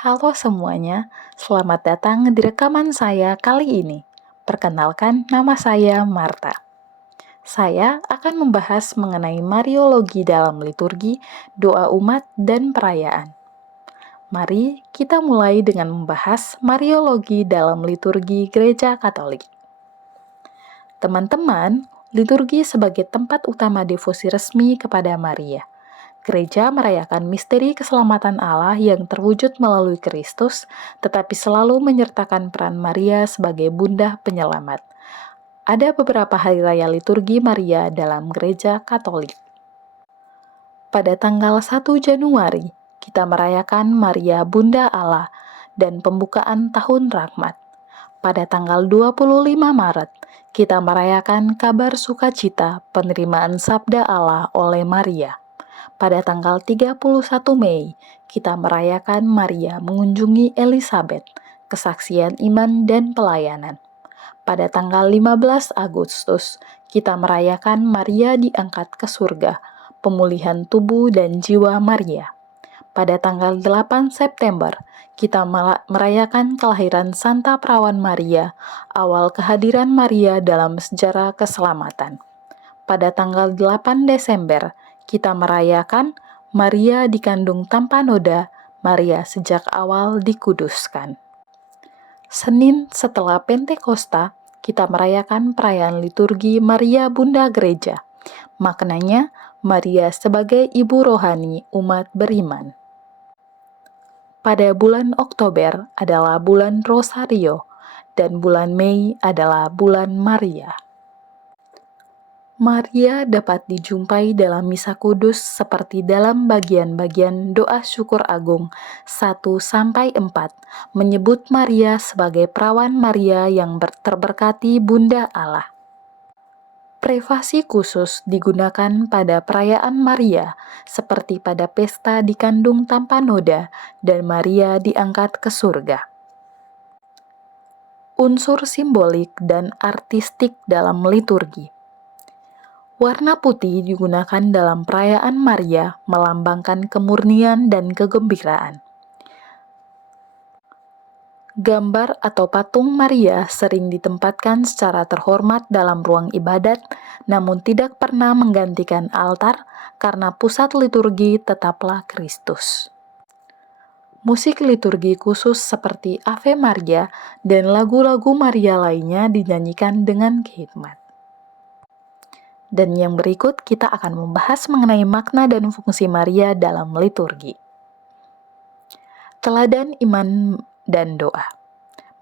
Halo semuanya, selamat datang di rekaman saya kali ini. Perkenalkan, nama saya Marta. Saya akan membahas mengenai Mariologi dalam liturgi, doa umat, dan perayaan. Mari kita mulai dengan membahas Mariologi dalam liturgi Gereja Katolik. Teman-teman, liturgi sebagai tempat utama devosi resmi kepada Maria. Gereja merayakan misteri keselamatan Allah yang terwujud melalui Kristus, tetapi selalu menyertakan peran Maria sebagai Bunda Penyelamat. Ada beberapa hari raya liturgi Maria dalam Gereja Katolik. Pada tanggal 1 Januari, kita merayakan Maria Bunda Allah dan pembukaan Tahun Rahmat. Pada tanggal 25 Maret, kita merayakan kabar sukacita penerimaan Sabda Allah oleh Maria. Pada tanggal 31 Mei, kita merayakan Maria mengunjungi Elizabeth, kesaksian iman dan pelayanan. Pada tanggal 15 Agustus, kita merayakan Maria diangkat ke surga, pemulihan tubuh dan jiwa Maria. Pada tanggal 8 September, kita merayakan kelahiran Santa Perawan Maria, awal kehadiran Maria dalam sejarah keselamatan. Pada tanggal 8 Desember, kita merayakan Maria dikandung tanpa noda, Maria sejak awal dikuduskan. Senin setelah Pentakosta, kita merayakan perayaan liturgi Maria Bunda Gereja. Maknanya, Maria sebagai ibu rohani umat beriman. Pada bulan Oktober adalah bulan Rosario, dan bulan Mei adalah bulan Maria. Maria dapat dijumpai dalam Misa Kudus seperti dalam bagian-bagian doa syukur agung 1-4 menyebut Maria sebagai perawan Maria yang terberkati Bunda Allah. Privasi khusus digunakan pada perayaan Maria seperti pada pesta dikandung tanpa noda dan Maria diangkat ke surga. Unsur simbolik dan artistik dalam liturgi. Warna putih digunakan dalam perayaan Maria melambangkan kemurnian dan kegembiraan. Gambar atau patung Maria sering ditempatkan secara terhormat dalam ruang ibadat, namun tidak pernah menggantikan altar karena pusat liturgi tetaplah Kristus. Musik liturgi khusus seperti Ave Maria dan lagu-lagu Maria lainnya dinyanyikan dengan khidmat. Dan yang berikut kita akan membahas mengenai makna dan fungsi Maria dalam liturgi. Teladan iman dan doa.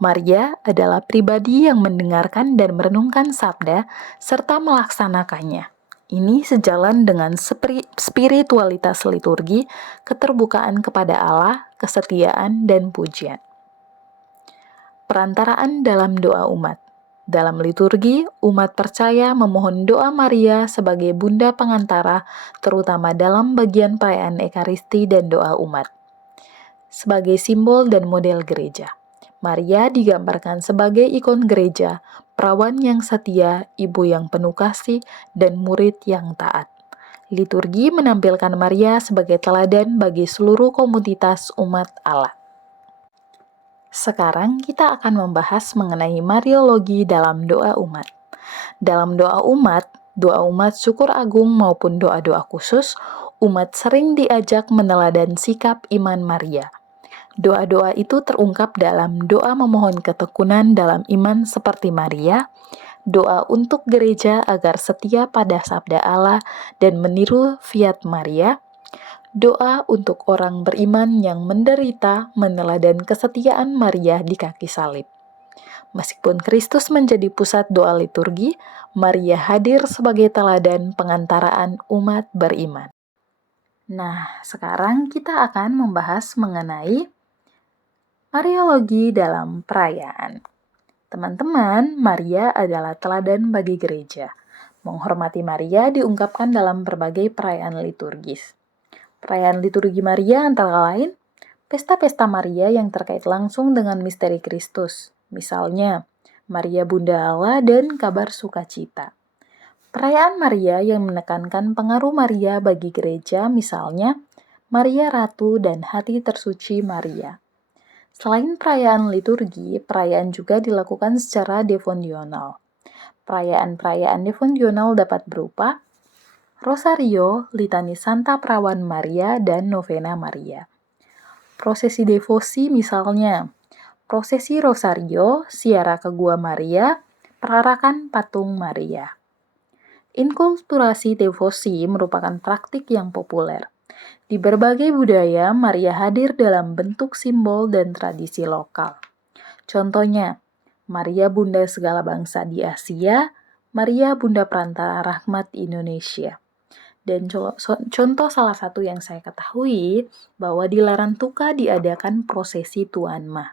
Maria adalah pribadi yang mendengarkan dan merenungkan sabda serta melaksanakannya. Ini sejalan dengan spiritualitas liturgi, keterbukaan kepada Allah, kesetiaan, dan pujian. Perantaraan dalam doa umat. Dalam liturgi, umat percaya memohon doa Maria sebagai Bunda Pengantara, terutama dalam bagian perayaan Ekaristi dan doa umat. Sebagai simbol dan model gereja, Maria digambarkan sebagai ikon gereja, perawan yang setia, ibu yang penuh kasih, dan murid yang taat. Liturgi menampilkan Maria sebagai teladan bagi seluruh komunitas umat Allah. Sekarang kita akan membahas mengenai Mariologi dalam doa umat. Dalam doa umat syukur agung maupun doa-doa khusus, umat sering diajak meneladan sikap iman Maria. Doa-doa itu terungkap dalam doa memohon ketekunan dalam iman seperti Maria, doa untuk gereja agar setia pada sabda Allah dan meniru fiat Maria, doa untuk orang beriman yang menderita meneladan kesetiaan Maria di kaki salib. Meskipun Kristus menjadi pusat doa liturgi, Maria hadir sebagai teladan pengantaraan umat beriman. Nah, sekarang kita akan membahas mengenai Mariologi dalam perayaan. Teman-teman, Maria adalah teladan bagi gereja. Menghormati Maria diungkapkan dalam berbagai perayaan liturgis. Perayaan liturgi Maria antara lain, pesta-pesta Maria yang terkait langsung dengan misteri Kristus, misalnya Maria Bunda Allah dan kabar sukacita. Perayaan Maria yang menekankan pengaruh Maria bagi gereja, misalnya Maria Ratu dan Hati Tersuci Maria. Selain perayaan liturgi, perayaan juga dilakukan secara devosional. Perayaan-perayaan devosional dapat berupa Rosario, Litani Santa Perawan Maria, dan Novena Maria. Prosesi devosi misalnya, prosesi Rosario, Ziarah ke Gua Maria, Perarakan Patung Maria. Inkulturasi devosi merupakan praktik yang populer. Di berbagai budaya, Maria hadir dalam bentuk simbol dan tradisi lokal. Contohnya, Maria Bunda segala bangsa di Asia, Maria Bunda Perantara Rahmat Indonesia. Dan contoh salah satu yang saya ketahui bahwa di Larantuka diadakan prosesi Tuan Ma.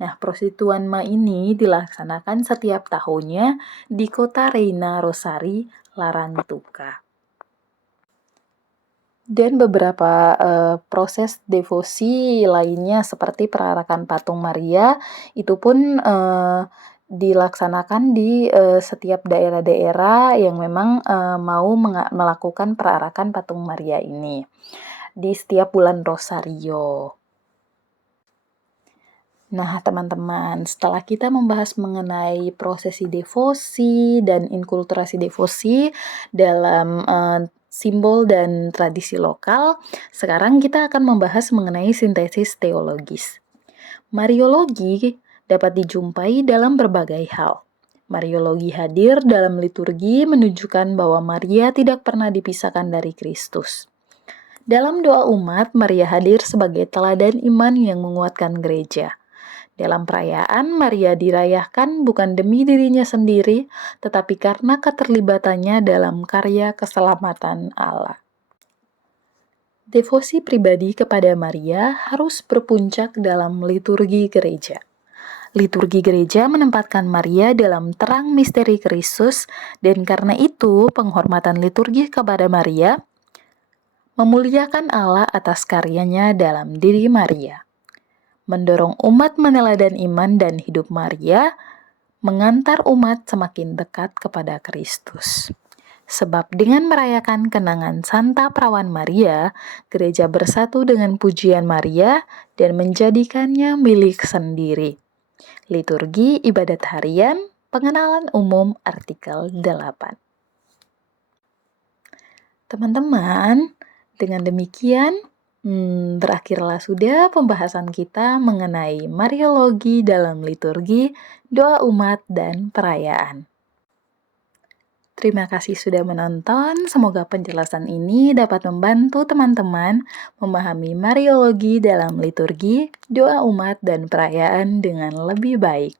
Nah, prosesi Tuan Ma ini dilaksanakan setiap tahunnya di kota Reina Rosari, Larantuka. Dan beberapa proses devosi lainnya seperti perarakan patung Maria itu pun dilaksanakan di setiap daerah-daerah yang memang mau melakukan perarakan patung Maria ini di setiap bulan Rosario. Nah, teman-teman, setelah kita membahas mengenai prosesi devosi dan inkulturasi devosi dalam simbol dan tradisi lokal, sekarang kita akan membahas mengenai sintesis teologis. Mariologi dapat dijumpai dalam berbagai hal. Mariologi hadir dalam liturgi menunjukkan bahwa Maria tidak pernah dipisahkan dari Kristus. Dalam doa umat, Maria hadir sebagai teladan iman yang menguatkan gereja. Dalam perayaan, Maria dirayakan bukan demi dirinya sendiri, tetapi karena keterlibatannya dalam karya keselamatan Allah. Devosi pribadi kepada Maria harus berpuncak dalam liturgi gereja. Liturgi gereja menempatkan Maria dalam terang misteri Kristus, dan karena itu penghormatan liturgi kepada Maria memuliakan Allah atas karyanya dalam diri Maria. Mendorong umat meneladan iman dan hidup Maria, mengantar umat semakin dekat kepada Kristus. Sebab dengan merayakan kenangan Santa Perawan Maria, gereja bersatu dengan pujian Maria dan menjadikannya milik sendiri. Liturgi Ibadat Harian, Pengenalan Umum artikel 8. Teman-teman, dengan demikian berakhirlah sudah pembahasan kita mengenai Mariologi dalam liturgi, doa umat, dan perayaan. Terima kasih sudah menonton. Semoga penjelasan ini dapat membantu teman-teman memahami Mariologi dalam liturgi, doa umat, dan perayaan dengan lebih baik.